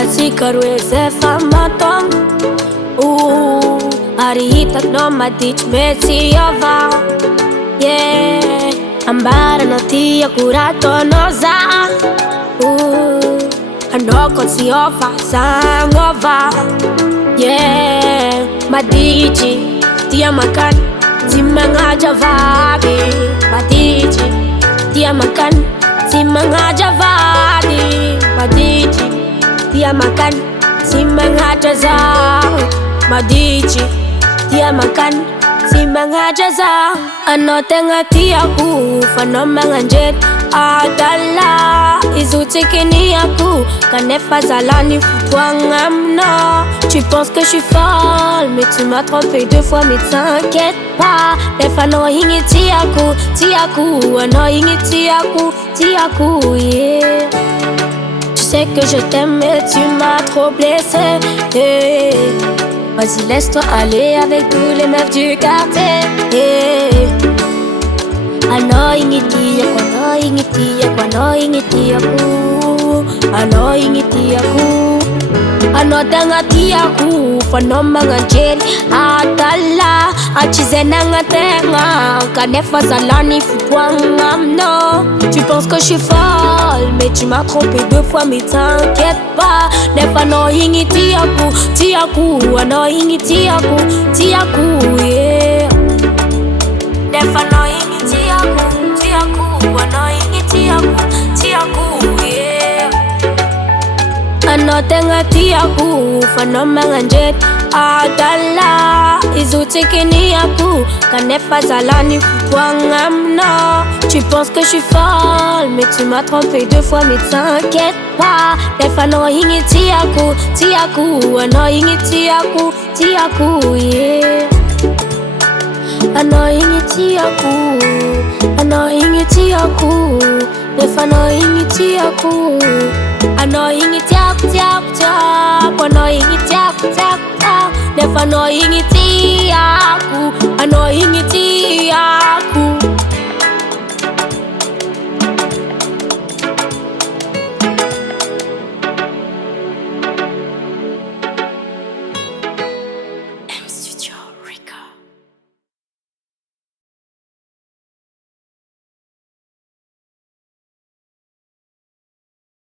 Mangatsika roe zay fa matogno ary hitanao maditry mety hiova. Yeah, ambarana tiako raha ataonao za. Anao koa tsy hiova, za miova. Yeah, maditry tia makany tsy magnaja vady. Maditry tia makany tsy magnaja vady. Maditry tia makany tsy magnaja zaho. Maditry tia makany tsy magnaja zaho. Anao tegna tiako fa anao magnanjeny adala. Izy ho tsikiniako kanefa zalany fotoagna aminao. Tu penses que je suis folle mais tu m'as trompé 2 fois mais t'inquiète pas. Nefa anao igny tiako, tiako. Anao igny tiako, tiako, yeah. Tu sais que je t'aime mais tu m'as trop blessé, yeah. Vas-y laisse-toi aller avec tous les meufs du quartier, yeah. Anao igny tiako, anao igny tiako, anao igny tiako. Anao igny tiako. Anao tegna tiako fa anao magnanjeny adala. Atrizanagna tegna kanefa zalany fotoagna aminao. Tu penses que je suis folle mais tu m'as trompé 2 fois mais t'inquiète pas. Nefa anao igny tiako, tiako. Anao igny tiako, tiako, yeah. Nefa anao igny tiako, tiako. Anao igny tiako, tiako, yeah. Anao tegna tiako fa anao magnanjeny adala. Izy ho tsikiniako kanefa zalany fotoagna aminao. Tu penses que je suis folle mais tu m'as trompé 2 fois mais t'inquiète pas. Nefa anao igny tiako, tiako. Anao igny tiako, tiako, yeah. Anao igny tiako, anao igny tiako. Nefa anao igny tiako. Anao igny tiako, tiako, tiako. Anao igny tiako, tiako, tiako. Nefa anao igny tiako, anao igny tiako.